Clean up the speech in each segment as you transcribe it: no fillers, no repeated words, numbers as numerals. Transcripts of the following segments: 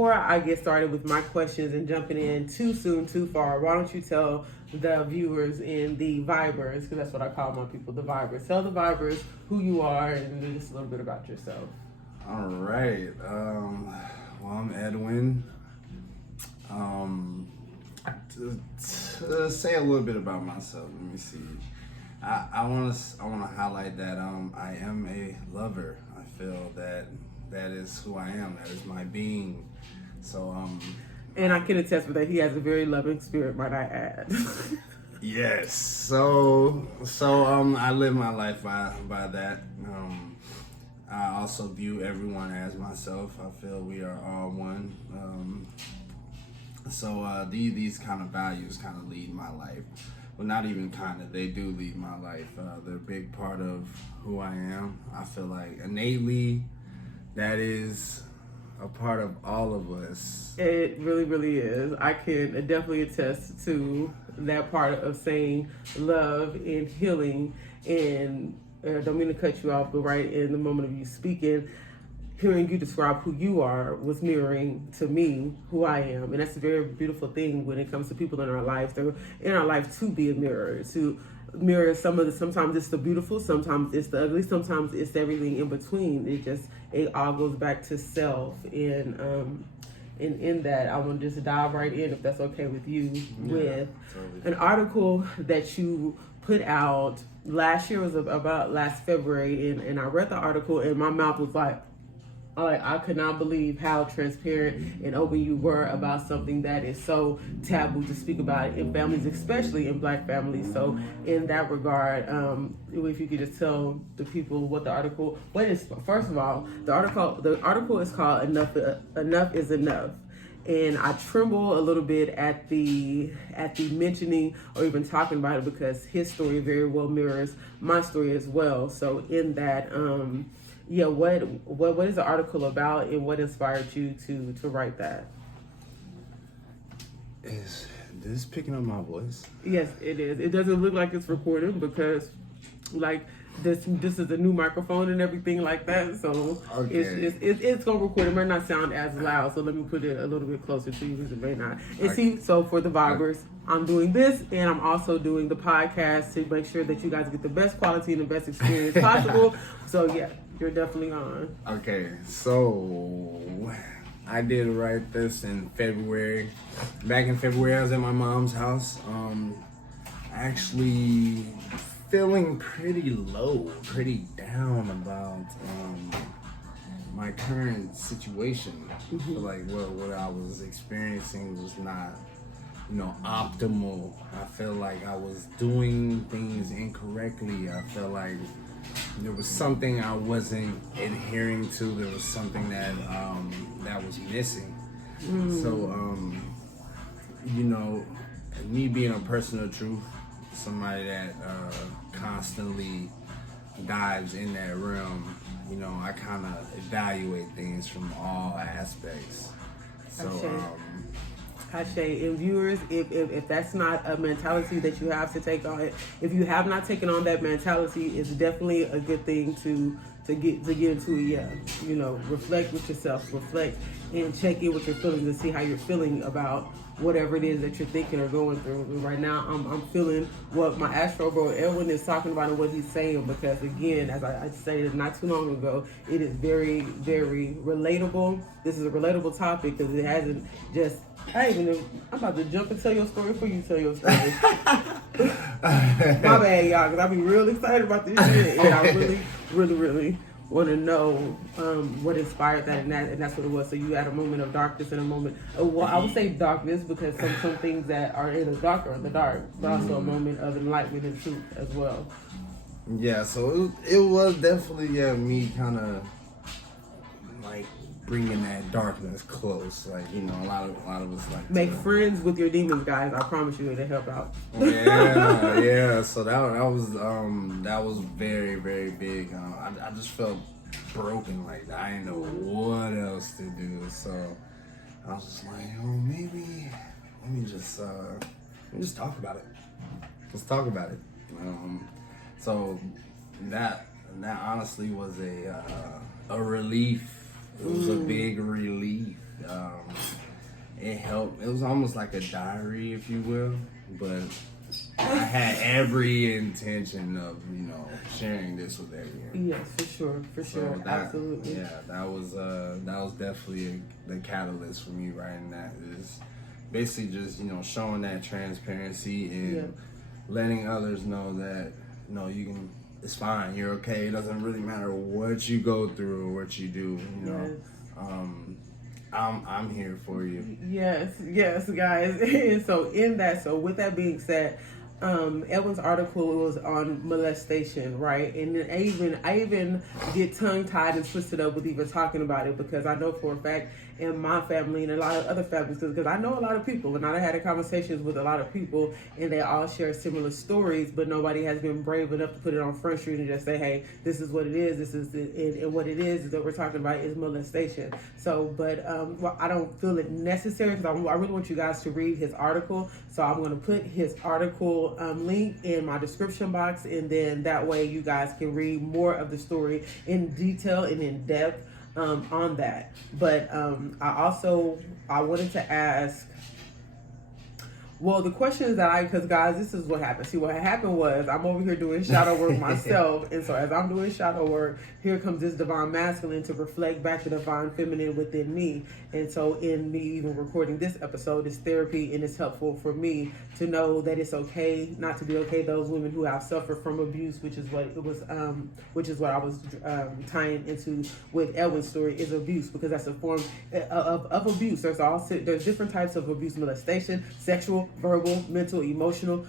Before I get started with my questions and jumping in too soon, too far, why don't you tell the viewers and the Vibers, because that's what I call my people, the Vibers. Tell the Vibers who you are and just a little bit about yourself. All right. Well, I'm Edwin. To say a little bit about myself, let me see. I want to highlight that I am a lover. I feel that is who I am. That is my being. So And I can attest with that. He has a very loving spirit, might I add. yes. So I live my life by that. I also view everyone as myself. I feel we are all one. These kind of values kind of lead my life. Well, not even kind of, they do lead my life. They're a big part of who I am. I feel like innately that is a part of all of us. It really, really is. I can definitely attest to that part of saying love and healing. And don't mean to cut you off, but right in the moment of you speaking, hearing you describe who you are was mirroring to me who I am. And that's a very beautiful thing when it comes to people in our lives. They're in our life to be a mirror, to mirror sometimes it's the beautiful, sometimes it's the ugly, sometimes it's everything in between. It all goes back to self. And in that, I want to just dive right in, if that's okay with you, with totally. An article that you put out last year, was about last February, and I read the article and my mouth was like, I could not believe how transparent and open you were about something that is so taboo to speak about in families, especially in Black families. So in that regard, if you could just tell the people what the article, what is, first of all, the article is called Enough is Enough. And I tremble a little bit at the mentioning or even talking about it, because his story very well mirrors my story as well. So in that, what is the article about, and what inspired you to write that? Is this picking up my voice? Yes, it is. It doesn't look like it's recording because, like, this is a new microphone and everything like that. So okay. it's gonna record. It might not sound as loud. So let me put it a little bit closer to you because it may not. And see, so for the Vibers, I'm doing this, and I'm also doing the podcast to make sure that you guys get the best quality and the best experience possible. So yeah, you're definitely on. Okay, so I did write this in February. Back in February, I was at my mom's house. Actually feeling pretty low, pretty down about my current situation. I feel like what I was experiencing was not, optimal. I felt like I was doing things incorrectly. I felt like there was something I wasn't adhering to. There was something that was missing. So, me being a person of truth, somebody that constantly dives in that realm, I kind of evaluate things from all aspects. So, Ashe, and viewers, if that's not a mentality that you have to take on, if you have not taken on that mentality, it's definitely a good thing to get into it. Yeah, reflect with yourself, reflect and check in with your feelings and see how you're feeling about whatever it is that you're thinking or going through. And right now, I'm feeling what my Astro Bro Edwin is talking about and what he's saying, because again, as I stated not too long ago, it is very, very relatable. This is a relatable topic because it hasn't just, I'm about to jump and tell your story before you tell your story. My bad, y'all, because I be real excited about this shit, and I really, really, really want to know what inspired that, and that's what it was. So you had a moment of darkness and a moment of, I would say darkness because some things that are in the dark are in the dark, but also a moment of enlightenment and truth as well. Yeah, so it was definitely me kind of like bringing that darkness close. Like, a lot of us like make friends with your demons, guys. I promise you it'll help out. Yeah. So that was very, very big. I just felt broken. Like I didn't know what else to do. So I was just like, maybe let me just talk about it. Let's talk about it. So that honestly was a relief. It was a big relief. It helped. It was almost like a diary, if you will, but I had every intention of, sharing this with everyone. Yes, for sure, that, absolutely. Yeah, that was definitely the catalyst for me writing that. Is basically just showing that transparency and letting others know that you can. It's fine. You're okay. It doesn't really matter what you go through or what you do. I'm here for you. Yes, guys. And so with that being said, Edwin's article was on molestation, right? And then I even get tongue tied and twisted up with even talking about it, because I know for a fact in my family and a lot of other families, because I know a lot of people and I had conversations with a lot of people, and they all share similar stories, but nobody has been brave enough to put it on Front Street and just say, hey, this is what it is. This is and what it is that we're talking about is molestation. So, but I don't feel it necessary, because I really want you guys to read his article. So I'm going to put his article link in my description box, and then that way you guys can read more of the story in detail and in depth on that. But I wanted to ask, well, the question is because guys, this is what happened. See, what happened was I'm over here doing shadow work myself, and so as I'm doing shadow work, here comes this divine masculine to reflect back the divine feminine within me. And so in me even recording this episode is therapy, and it's helpful for me to know that it's okay not to be okay. Those women who have suffered from abuse, which is what I was tying into with Edwin's story, is abuse, because that's a form of abuse. There's different types of abuse: molestation, sexual, verbal, mental, emotional,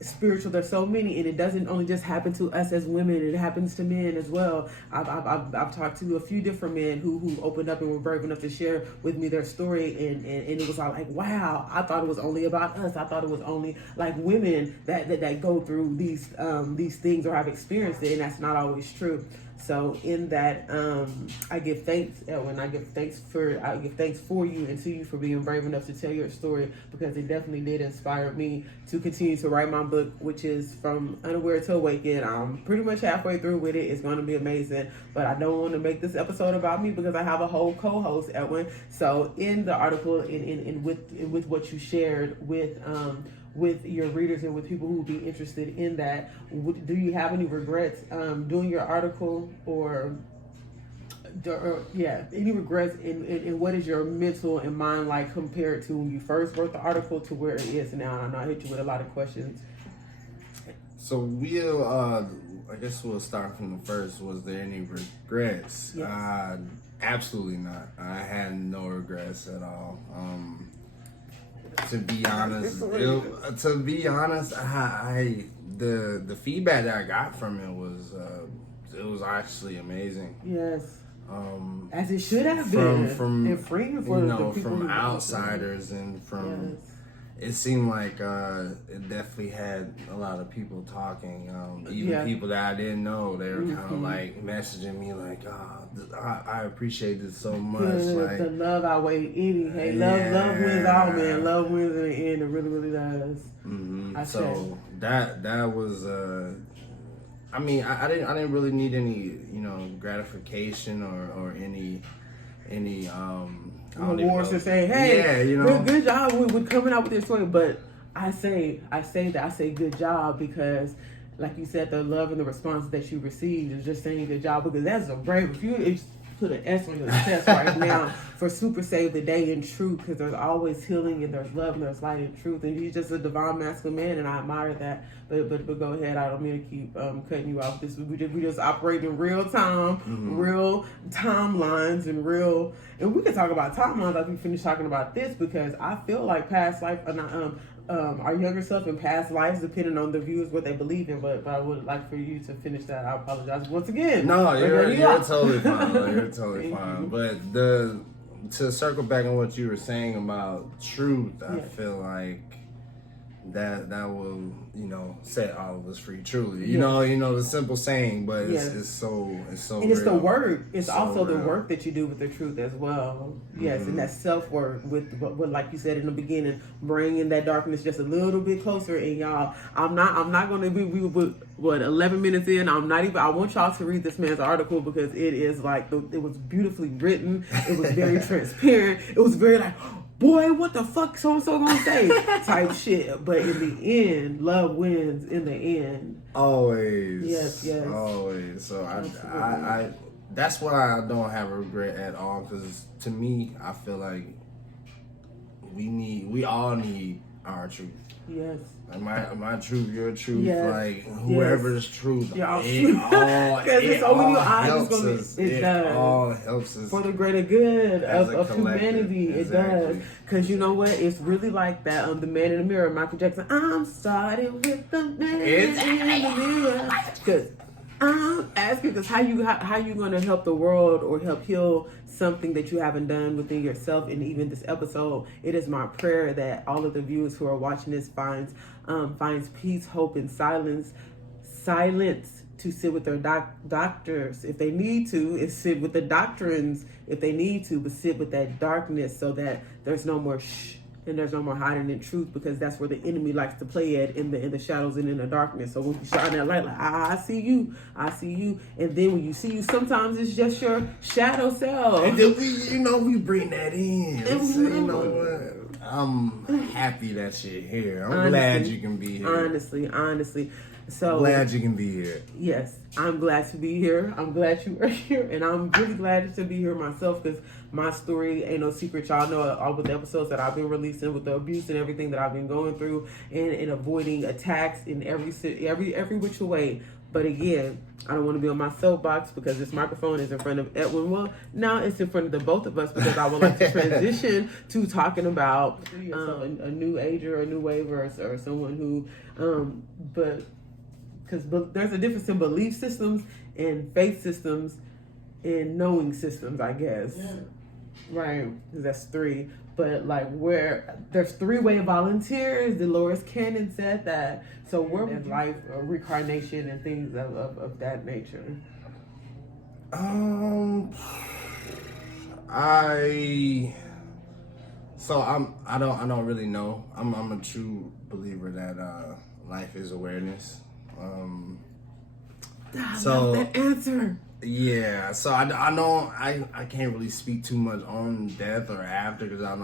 spiritual. There's so many, and it doesn't only just happen to us as women, it happens to men as well. I've talked to a few different men who opened up and were brave enough to share with me their story, and it was all like, wow, I thought it was only about us. I thought it was only like women that go through these things or have experienced it, and that's not always true. So in that, I give thanks, Edwin. I give thanks for you and to you for being brave enough to tell your story, because it definitely did inspire me to continue to write my book, which is From Unaware to Awakened. I'm pretty much halfway through with it. It's going to be amazing, but I don't want to make this episode about me, because I have a whole co-host, Edwin. So in the article, with what you shared with your readers and with people who would be interested in that, do you have any regrets doing your article, or any regrets in what is your mental and mind like compared to when you first wrote the article to where it is now? I know I hit you with a lot of questions. So I guess we'll start from the first. Was there any regrets? Yes. Absolutely not. I had no regrets at all. To be honest, the feedback that I got from it was actually amazing. Yes. As it should have been. And freeing for the people from outsiders and from. Yes. It seemed like it definitely had a lot of people talking. Even people that I didn't know, they were kind of like messaging me like, I appreciate this so much. Like, the love outweighs any. Hey, love wins out, man. Love wins in the end. It really, really does. Mm-hmm. So that was. I mean, I didn't really need any gratification or any awards to say, hey, good job with coming out with this story. But I say good job, because like you said, the love and the response that you received is just saying good job, because that's a brave. If you put an S on your chest right now for Super Save the Day in truth, because there's always healing and there's love and there's light and truth, and you're just a divine masculine man, and I admire that. But go ahead. I don't mean to keep cutting you off. We just operate in real time, real timelines, and we can talk about timelines after we finish talking about this, because I feel like past life, our younger self in past lives, depending on the viewers what they believe in. But I would like for you to finish that. I apologize once again. No, you're totally fine. You're totally fine. But to circle back on what you were saying about truth, I feel like that will set all of us free. Truly, you know the simple saying, but it's so and it's real. the work. It's so also real. The work that you do with the truth as well. Yes, and that self work with like you said in the beginning, bringing that darkness just a little bit closer. And y'all, I'm not going to be. what, 11 minutes in. I want y'all to read this man's article because it is like, it was beautifully written. It was very transparent. It was very like, boy, what the fuck so-and-so gonna say type shit. But in the end, love wins in the end. Always. Yes. Always. So I that's why I don't have a regret at all, because to me, I feel like we all need our truth. Yes. Like my truth, your truth, Yes. like whoever's truth. Y'all It all helps us for the greater good as a of collective. humanity. Exactly. It does. Because you know what? It's really like that. The Man in the Mirror, Michael Jackson. I'm starting with the man in the mirror. Because I'm asking, because how you going to help the world or help heal something that you haven't done within yourself? And even this episode, it is my prayer that all of the viewers who are watching this finds peace, hope, and silence to sit with their doctors if they need to, is sit with the doctrines if they need to, but sit with that darkness so that there's no more and there's no more hiding in truth, because that's where the enemy likes to play at, in the shadows and in the darkness. So when you shine that light, like, I see you, and then when you see you, sometimes it's just your shadow self. And then we bring that in. So, you know what? I'm happy that you're here. I'm glad you can be here. Honestly. So glad you can be here. Yes, I'm glad to be here. I'm glad you are here, and I'm really glad to be here myself, because my story ain't no secret. Y'all know all with the episodes that I've been releasing with the abuse and everything that I've been going through, and avoiding attacks in every which way. But again, I don't want to be on my soapbox because this microphone is in front of Edwin. Well, now it's in front of the both of us, because I would like to transition to talking about a new ager, a new waver, or someone who, because there's a difference in belief systems and faith systems and knowing systems, I guess. Yeah. Right, because that's three. But like, where there's three-way volunteers, Dolores Cannon said that. So where would life, or reincarnation, and things of that nature? I don't really know. I'm a true believer that life is awareness. I love that answer. Yeah, so I can't really speak too much on death or after, because I've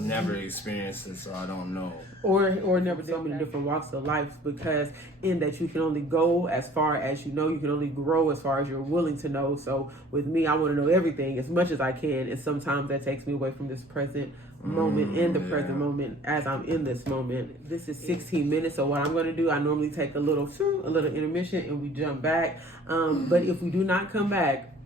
never experienced it, so I don't know. Or never so many different walks of life, because in that you can only go as far as you know, you can only grow as far as you're willing to know. So with me, I want to know everything as much as I can, and sometimes that takes me away from this present moment, in the present moment, as I'm in this moment. This is 16 minutes, so what I'm going to do, I normally take a little intermission and we jump back. But if we do not come back,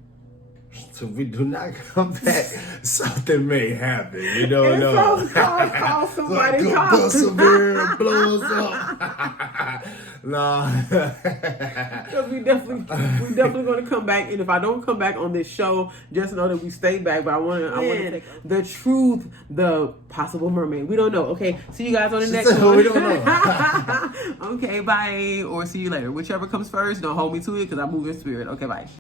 something may happen. You don't know. Call somebody. Severe blows up. No. Because we definitely going to come back. And if I don't come back on this show, just know that we stay back. But I want to take the truth, the possible mermaid. We don't know. Okay, see you guys on the next one. We don't know. Okay, bye. Or see you later. Whichever comes first, don't hold me to it, because I move in spirit. Okay, bye.